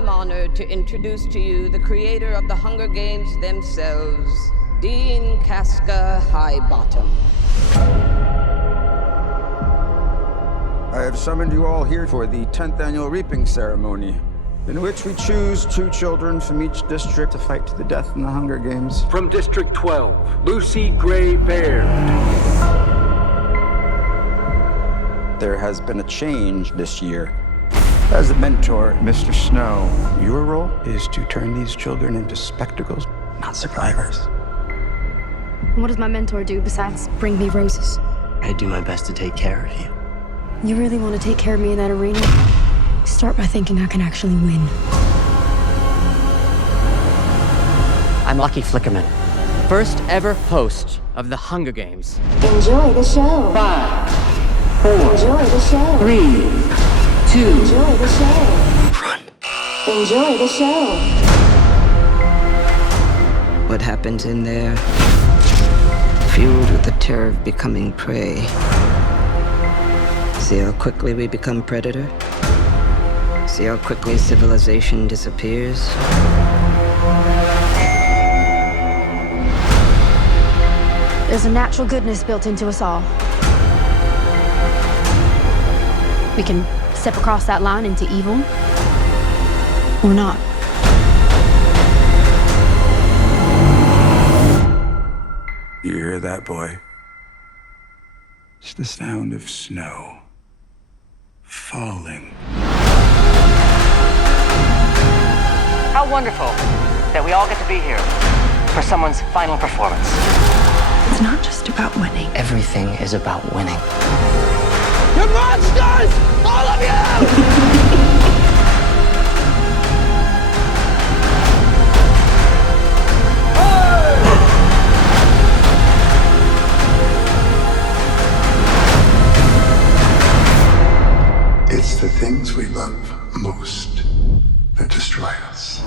am honored to introduce to you the creator of the Hunger Games themselves, Dean Casca Highbottom. I have summoned you all here for the 10th annual reaping ceremony, in which we choose 2 children from each district to fight to the death in the Hunger Games. From District 12, Lucy Gray Baird. There has been a change this year. As a mentor, Mr. Snow, your role is to turn these children into spectacles, not survivors. What does my mentor do besides bring me roses? I do my best to take care of you. You really want to take care of me in that arena? Start by thinking I can actually win. I'm Lucky Flickerman, first ever host of the Hunger Games. Enjoy the show. 5, 4, Enjoy the show. 3, 2, Enjoy the show. run. Enjoy the show. What happens in there, fueled with the terror of becoming prey. See how quickly we become predator? See how quickly civilization disappears? There's a natural goodness built into us all. We can step across that line into evil, or not. You hear that, boy? It's the sound of snow falling. How wonderful that we all get to be here for someone's final performance. It's not just about winning. Everything is about winning. You monsters! All of you! It's the things we love most that destroy us.